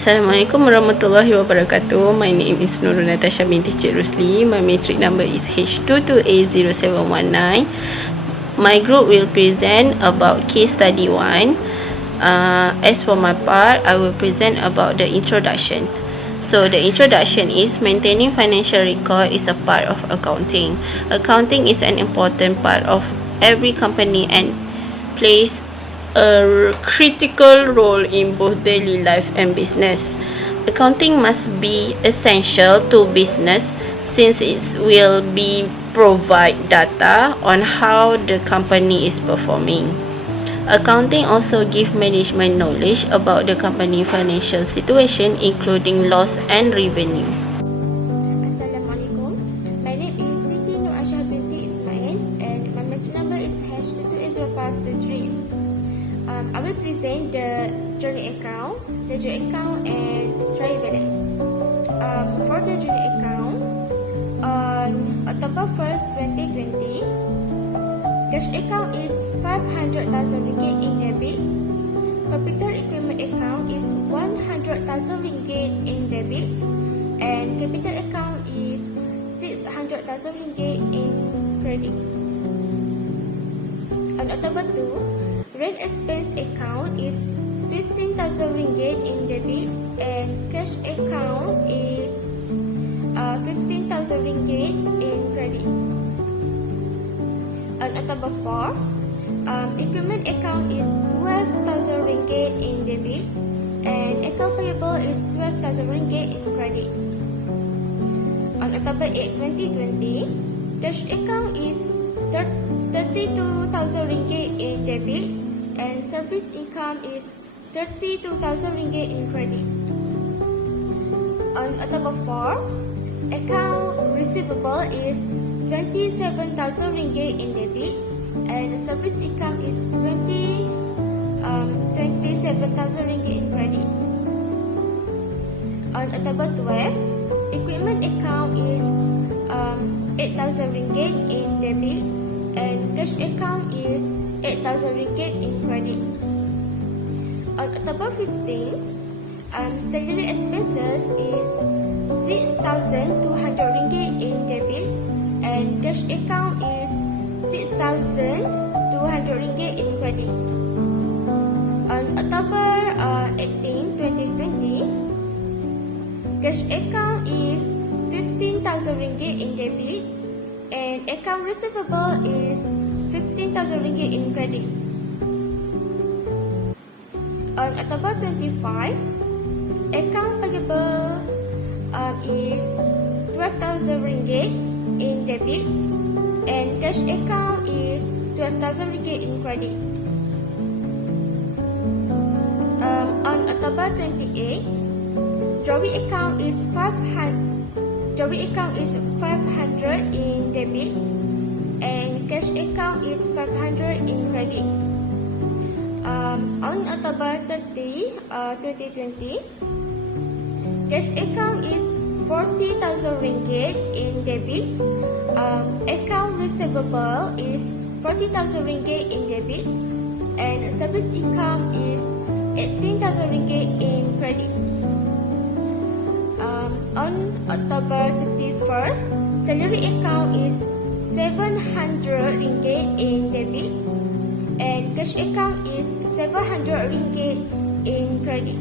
Assalamualaikum warahmatullahi wabarakatuh. My name is Nurul Natasha binti Cik Rusli. My matric number is H22A0719. My group will present about case study 1. As for my part, I will present about the introduction. So the introduction is maintaining financial record is a part of accounting. Accounting is an important part of every company and plays a critical role in both daily life and business. Accounting must be essential to business since it will be provide data on how the company is performing. Accounting also give management knowledge about the company financial situation, including loss and revenue. Assalamualaikum. My name is Siti Nur Aisyah binti Ismail and my matric number is HFT10203. I will present the journal account, ledger account and trial balance. For the journal account, on October 1st, 2020, cash account is 500,000 ringgit in debit. Capital equipment account is 100,000 ringgit in debit. And capital account is 600,000 ringgit in credit. On October 2, rent expense account is 15,000 ringgit in debit and cash account is 15,000 ringgit in credit. On October 4, equipment account is 12,000 ringgit in debit and account payable is 12,000 ringgit in credit. On October 8, 2020, cash account is 32,000 ringgit in debit and service income is 32,000 ringgit in credit. On October 4, account receivable is 27,000 ringgit in debit and service income is 27,000 ringgit in credit. On October 12, equipment account is 8,000 ringgit in debit and cash account is 8,000 ringgit in credit. On October 15, salary expenses is 6,200 ringgit in debit and cash account is 6,200 ringgit in credit. On October 18, 2020, cash account is 15,000 ringgit in debit and account receivable is 15,000 ringgit in credit. On October 25, account payable is 12,000 ringgit in debit and cash account is 12,000 ringgit in credit. On October 28, drawing account is 500 in debit and cash account is 500 in credit. On October 30, 2020, cash account is 40,000 ringgit in debit. Account receivable is 40,000 ringgit in debit and service income is 18,000 ringgit in credit. On October 31st, salary account is 700 ringgit in debit and cash account is 700 ringgit in credit.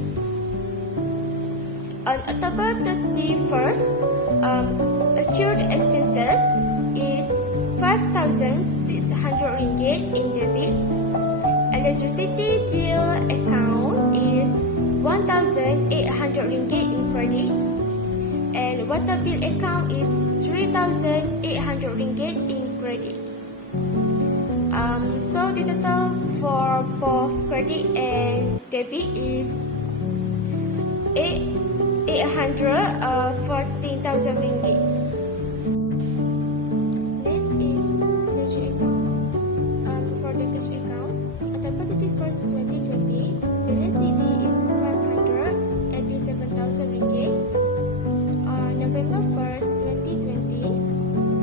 On October 31st, accrued expenses is 5,600 ringgit in debit. Electricity bill account is 1,800 ringgit in credit. And water bill account is 3,800 ringgit in credit. So the total for both credit and debit is 814,000 ringgit. Next is cash account. For the cash account, October 31st, 2020, balance CD is 587,000 ringgit. On November 1st, 2020,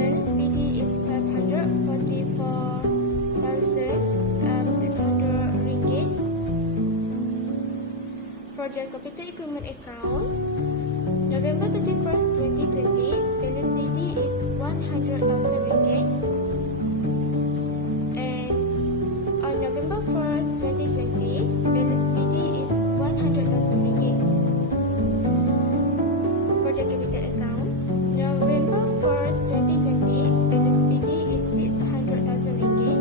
balance PD is 544,600 ringgit. For the capital equipment equipment account, November 31st, 2020, balance CD is 100,000 ringgit. And on November 1st, 2020, balance PD is 100,000 ringgit. For the capital account, November 1st, 2020, balance PD is 600,000 ringgit.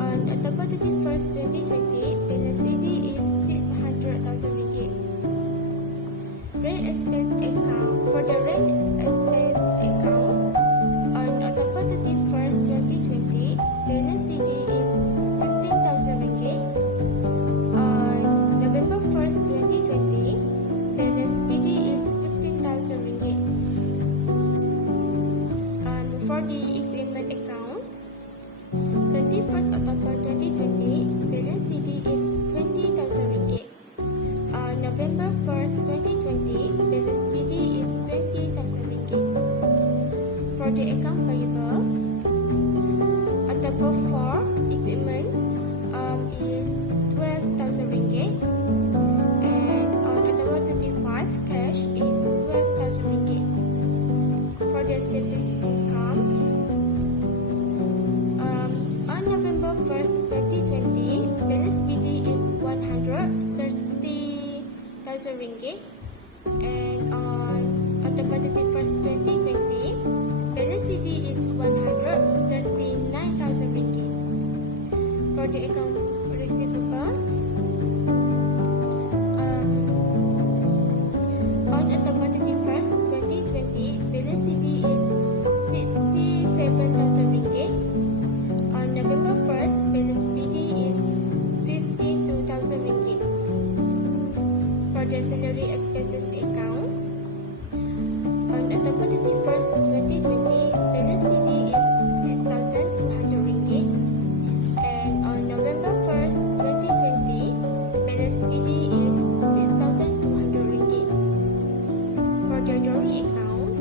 On October 31st, 2020, balance CD is 600,000 ringgit. Rent expense account. For the rent expense account, on October 31st, 2020, balance CD is 15,000 ringgit. On November 1st, 2020, balance PD is 15,000 ringgit. For the equipment account, 31st October 2020, balance CD is 20,000 ringgit. On November 1st, 2020, balance PD is 20,000 ringgit. For the account payable, October 4 equipment is 12,000 ringgit. And on October 25, cash is 12,000 ringgit. For the service income, on November 1st, 2020, balance PD is 130,000 ringgit. And on October 31st, 2020, balance CD is 139,000 ringgit. For the account receivable, on October 31st, 2020, balance CD is 67,000 ringgit. On November 1st, balance PD is 52,000 ringgit. For the salary expenses account, on October 31st, 2020, balance CD is 6,200 ringgit. And on November 1st, 2020, balance PD is 6,200 ringgit. For the drawing account,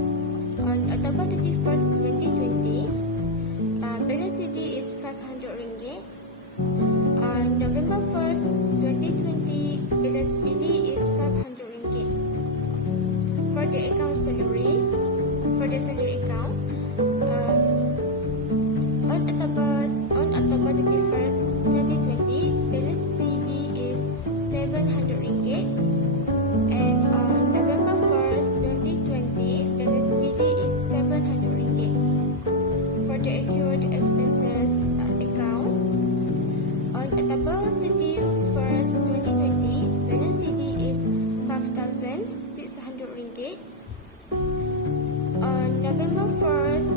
on October 31st, 2020, balance CD is 500 ringgit. On November 1st, 2020, balance PD is 500 ringgit. For the account salary, for the salary account, on October 31st, 2020, balance CD is 700 ringgit. And on November 1st, 2020, balance PD is 700 ringgit. For the accrued expenses account, on October 31st, 2020, balance CD is 5,600 ringgit. On November 1st,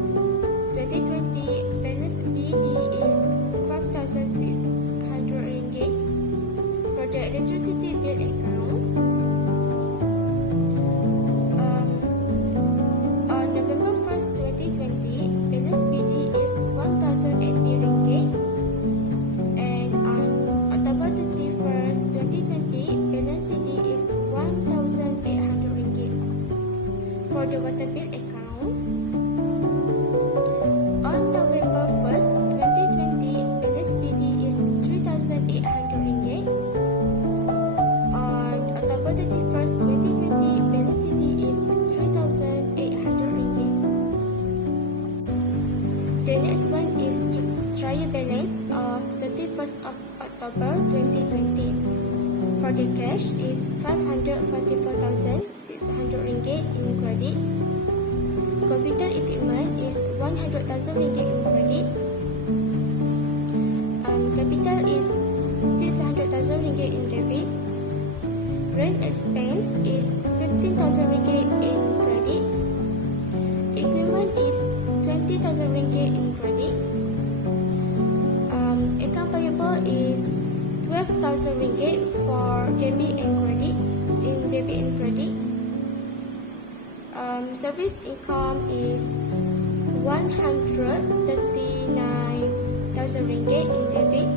2020, balance PD is 5,600 ringgit. For the electricity bill account, on November 1st, 2020, balance PD is 1,080 ringgit. And on October 31st, 2020, balance CD is 1,800 ringgit. For the water bill account, on November 1st, 2020, balance PD is 3,800 ringgit. On October 31st, 2020, balance CD is 3,800 ringgit. The next one is trial balance of 31st of October 2020. For the cash is 544,600 ringgit in credit. Computer equipment is 100,000 ringgit in credit. Capital is 600,000 ringgit in debit. Rent expense is 15,000 ringgit in credit. Equipment is 20,000 ringgit in credit. Account payable is 12,000 ringgit for debit and credit. In debit and credit, service income is 139,000 ringgit in debit.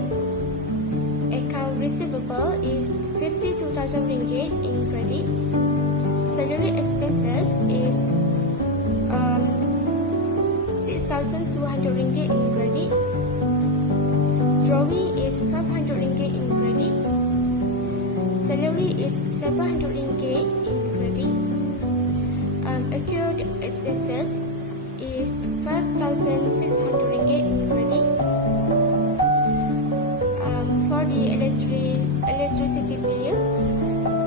Account receivable is 52,000 ringgit in credit. Salary expenses is 6,200 ringgit in credit. Drawing is 500 ringgit in credit. salary is 700 ringgit in credit. Accrued expenses is 5,600 ringgit in credit. For the electricity bill,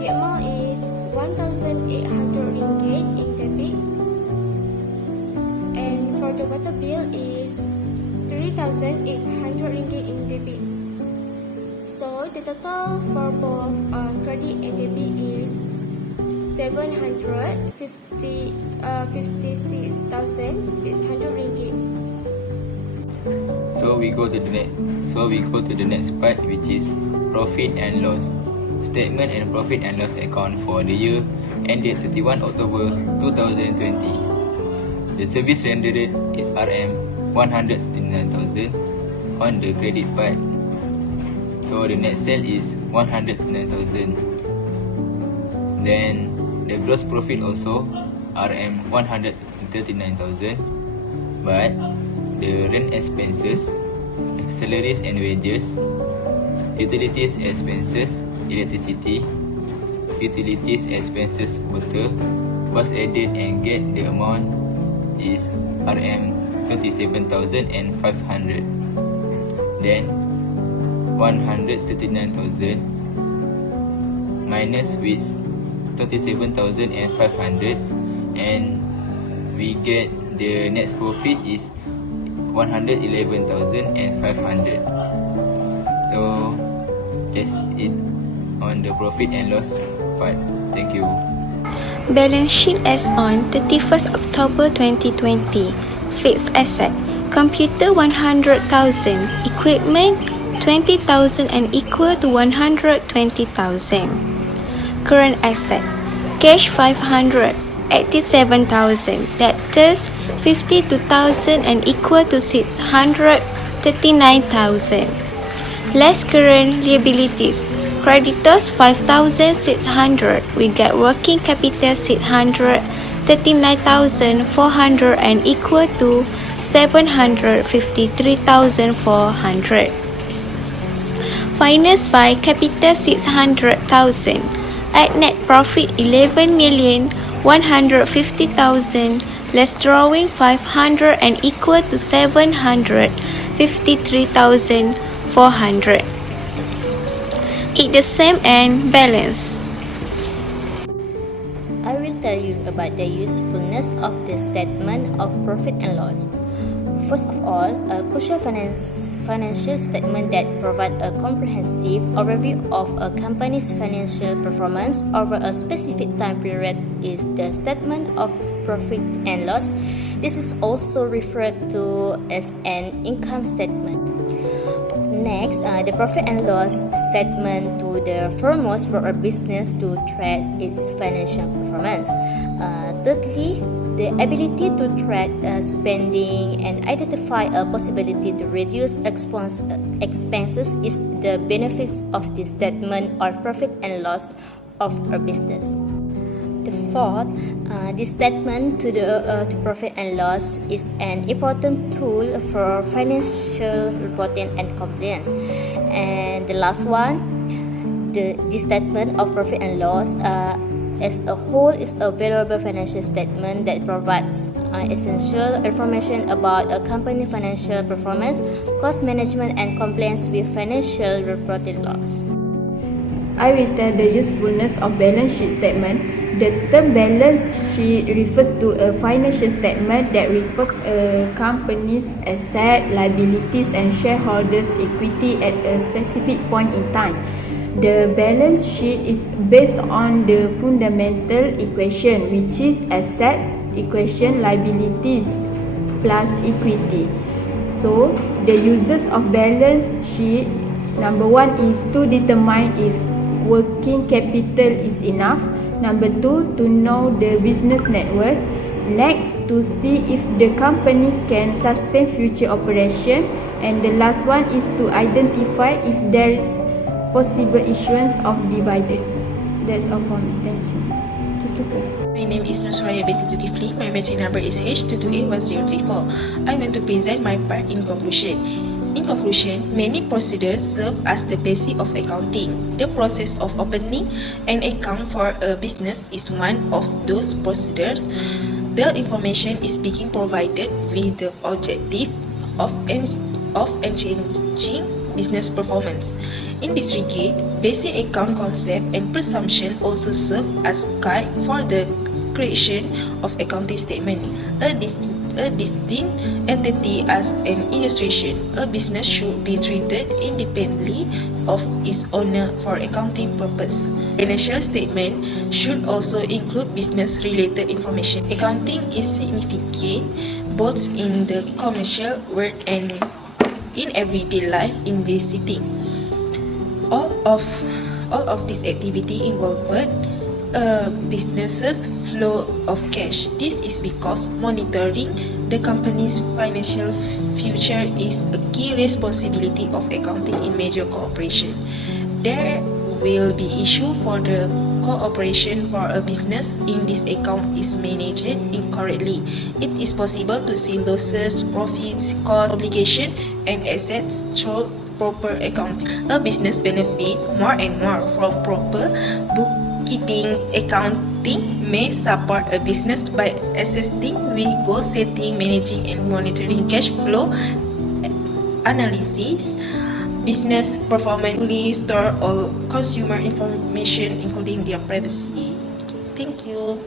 the amount is 1,800 ringgit in debit. And for the water bill is 3,800 ringgit in debit. So the total for both credit and debit is 56,600 ringgit. So we go to the next part, which is profit and loss. Statement and profit and loss account for the year ended 31 October 2020. The service rendered is RM139,000 on the credit part. So the net sale is 139,000. Then the gross profit also RM139,000, but the rent expenses, salaries and wages, utilities expenses, electricity, utilities expenses, water was added and get the amount is RM27,500. Then 139,000 minus with 37,500, and we get the net profit is 111,500. So that's it on the profit and loss part. Thank you. Balance sheet as on 31st October 2020. Fixed asset: computer 100,000, equipment 20,000 and equal to 120,000. Current asset: cash 500, 87,000, debtors 52,000 and equal to 639,000. Less current liabilities: creditors 5,600, we get working capital 639,400 and equal to 753,400. Finance by capital 600,000. At net profit 11,150,000, less drawing 500 and equal to 753,400. Eat the same and balance. I will tell you about the usefulness of the statement of profit and loss. First of all, a crucial financial statement that provides a comprehensive overview of a company's financial performance over a specific time period is the statement of profit and loss. This is also referred to as an income statement. Next, the profit and loss statement to the foremost for a business to track its financial performance. Thirdly, the ability to track spending and identify a possibility to reduce expenses is the benefits of this statement or profit and loss of a business. The fourth, this statement to profit and loss is an important tool for financial reporting and compliance. And the last one, this statement of profit and loss as a whole is a valuable financial statement that provides essential information about a company's financial performance, cost management, and compliance with financial reporting laws. I will tell the usefulness of balance sheet statement. The term balance sheet refers to a financial statement that reports a company's assets, liabilities, and shareholders' equity at a specific point in time. The balance sheet is based on the fundamental equation, which is assets equation liabilities plus equity. So, the uses of balance sheet, number one is to determine if working capital is enough. Number two, to know the business net worth. Next, to see if the company can sustain future operation. And the last one is to identify if there is possible issuance of dividend. That's all for me. Thank you. My name is Nusraya binti Zulkifli. My matching number is H22A1034. I want to present my part in conclusion. In conclusion, many procedures serve as the basis of accounting. The process of opening an account for a business is one of those procedures. The information is being provided with the objective of enhancing business performance. In this regard, basic account concept and presumption also serve as guide for the creation of accounting statement. A distinct entity as an illustration, a business should be treated independently of its owner for accounting purpose. Financial statement should also include business-related information. Accounting is significant both in the commercial world and in everyday life in this setting. All of this activity involved business's flow of cash. This is because monitoring the company's financial future is a key responsibility of accounting in major corporation. There will be issue for the cooperation for a business in this account is managed incorrectly. It is possible to see losses, profits, cost, obligation, and assets through proper accounting. A business benefit more and more from proper bookkeeping. Accounting may support a business by assisting with goal setting, managing and monitoring cash flow analysis, business performance, store all consumer information including their privacy. Thank you.